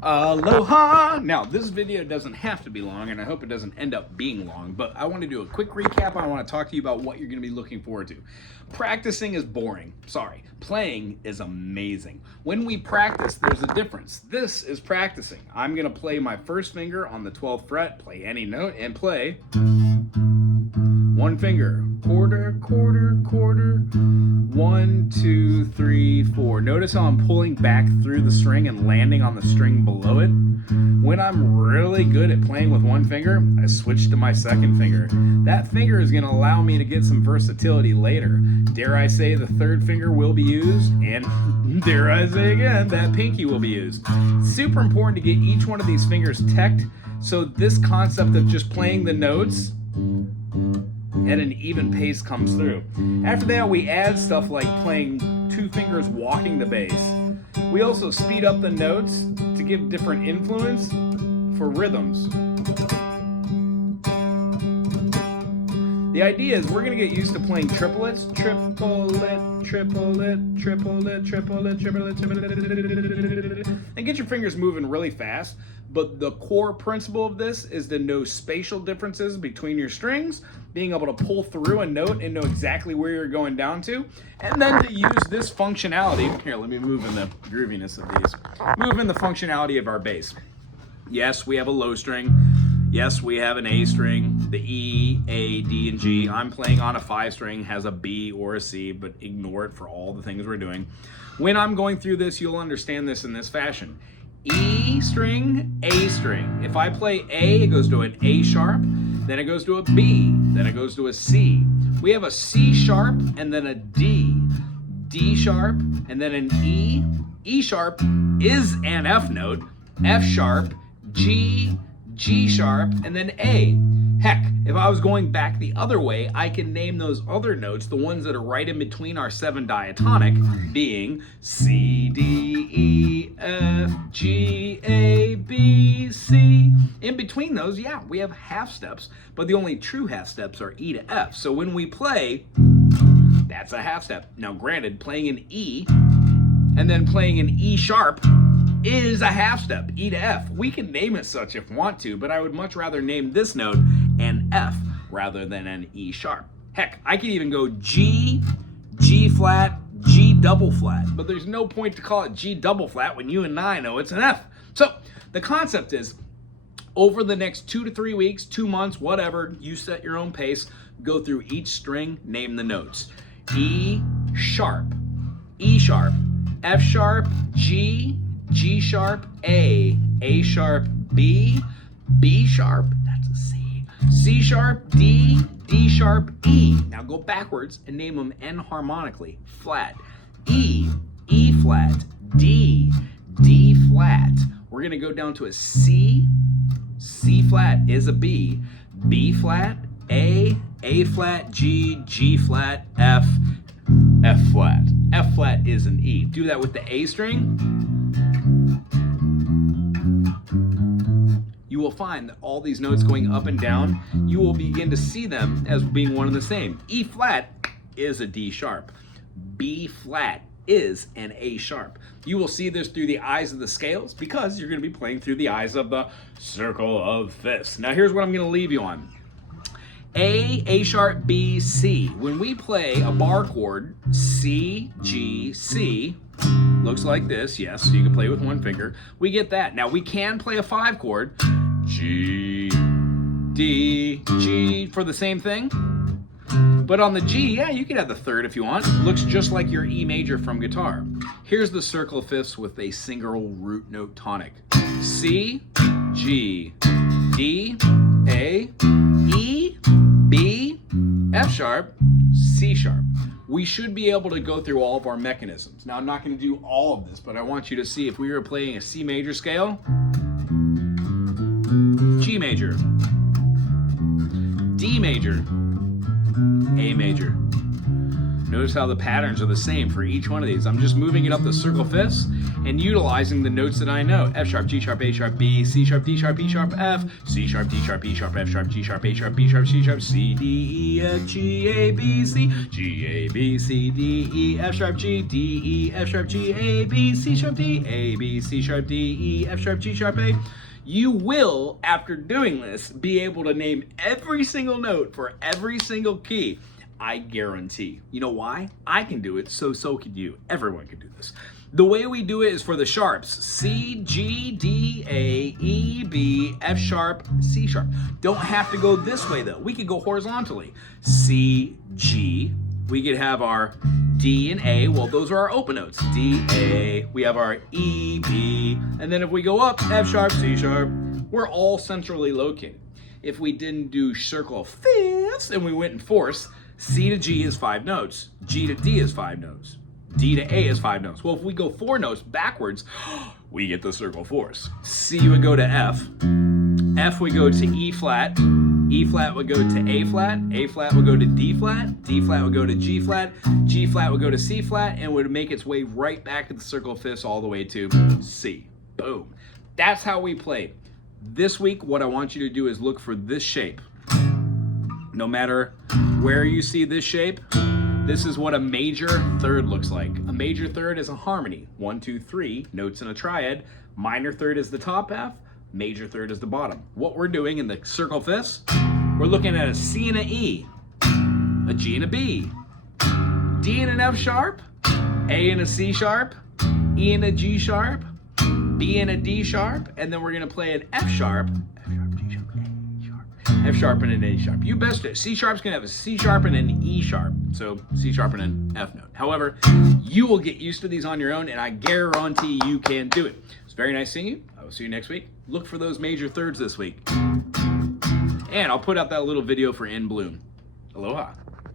Aloha! Now, this video doesn't have to be long, and I hope it doesn't end up being long, but I want to do a quick recap. I want to talk to you about what you're going to be looking forward to. Practicing is boring. Sorry. Playing is amazing. When we practice, there's a difference. This is practicing. I'm going to play my first finger on the 12th fret, play any note, and play one finger. Quarter, quarter, quarter. 1, 2, 3, 4. Notice how I'm pulling back through the string and landing on the string below it. When I'm really good at playing with one finger, I switch to my second finger. That finger is going to allow me to get some versatility later. Dare I say the third finger will be used, and dare I say again, that pinky will be used. It's super important to get each one of these fingers teched, so this concept of just playing the notes at an even pace comes through. After that, we add stuff like playing two fingers walking the bass. We also speed up the notes to give different influence for rhythms. The idea is we're going to get used to playing triplets. Triplet, triplet, triplet, triplet, triplet, triplet, and get your fingers moving really fast. But the core principle of this is to know spatial differences between your strings, being able to pull through a note and know exactly where you're going down to, and then to use this functionality. Here, let me move in the grooviness of these. Move in the functionality of our bass. Yes, we have a low string. Yes, we have an A string, the E, A, D, and G. I'm playing on a 5 string, has a B or a C, but ignore it for all the things we're doing. When I'm going through this, you'll understand this in this fashion. E string, A string. If I play A, it goes to an A sharp, then it goes to a B, then it goes to a C. We have a C sharp and then a D, D sharp, and then an E. E sharp is an F note, F sharp, G, G sharp, and then A. Heck, if I was going back the other way, I can name those other notes, the ones that are right in between our 7 diatonic, being C, D, E, F, G, A, B, C. In between those, yeah, we have half steps, but the only true half steps are E to F. So when we play, that's a half step. Now granted, playing an E and then playing an E sharp is a half step, E to F. We can name it such if we want to, but I would much rather name this note an F rather than an E sharp. Heck, I could even go G, G flat, G double flat, but there's no point to call it G double flat when you and I know it's an F. So the concept is, over the next 2 to 3 weeks, 2 months, whatever, you set your own pace, go through each string, name the notes. E sharp, F sharp, G, G sharp, A sharp, B sharp, that's a C, C sharp, D sharp, E. Now go backwards and name them enharmonically. Flat, E flat, D flat. We're gonna go down to a C flat is a B flat, A flat, G flat, F flat. F flat is an E. Do that with the A string. You will find that all these notes going up and down, you will begin to see them as being one and the same. E flat is a D sharp. B flat is an A sharp. You will see this through the eyes of the scales because you're going to be playing through the eyes of the circle of fifths. Now here's what I'm going to leave you on. A sharp, B, C. When we play a bar chord, C, G, C, looks like this. Yes, you can play with one finger. We get that. Now we can play a 5 chord, G, D, G, for the same thing. But on the G, yeah, you can have the third if you want. Looks just like your E major from guitar. Here's the circle of fifths with a single root note tonic. C, G, D, A, E, B, F sharp, C sharp. We should be able to go through all of our mechanisms. Now, I'm not going to do all of this, but I want you to see if we were playing a C major scale, G major, D major, A major, Notice how the patterns are the same for each one of these. I'm just moving it up the circle fifths and utilizing the notes that I know. F sharp, G sharp, A sharp, B, C sharp, D sharp, E sharp, F, C sharp, D sharp, E sharp, F sharp, G sharp, A sharp, B sharp, C sharp, C, D, E, F, G, A, B, C, G, A, B, C, D, E, F sharp, G, D, E, F sharp, G, A, B, C sharp, D, A, B, C sharp, D, E, F sharp, G sharp, A. You will, after doing this, be able to name every single note for every single key. I guarantee. You know why? I can do it, so can you. Everyone can do this. The way we do it is for the sharps. C, G, D, A, E, B, F sharp, C sharp. Don't have to go this way though. We could go horizontally. C, G. We could have our D and A. Well, those are our open notes. D, A. We have our E, B. And then if we go up, F sharp, C sharp. We're all centrally located. If we didn't do circle fifths and we went in fourths, C to G is 5 notes. G to D is 5 notes. D to A is 5 notes. Well, if we go 4 notes backwards, we get the circle fourths. C would go to F. F would go to E flat. E flat would go to A flat. A flat would go to D flat. D flat would go to G flat. G flat would go to C flat and would make its way right back to the circle fifths all the way to C. Boom. That's how we play. This week, what I want you to do is look for this shape. No matter where you see this shape, this is what a major third looks like. A major third is a harmony. 1, 2, 3 notes in a triad. Minor third is the top half. Major third is the bottom. What we're doing in the circle fifths, we're looking at a C and an E, a G and a B, D and an F sharp, A and a C sharp, E and a G sharp, B and a D sharp, and then we're gonna play an F sharp, F sharp and an A sharp. You best it. C sharp's gonna have a C sharp and an E sharp. So C sharp and an F note. However, you will get used to these on your own and I guarantee you can do it. It's very nice seeing you. I will see you next week. Look for those major thirds this week. And I'll put out that little video for In Bloom. Aloha.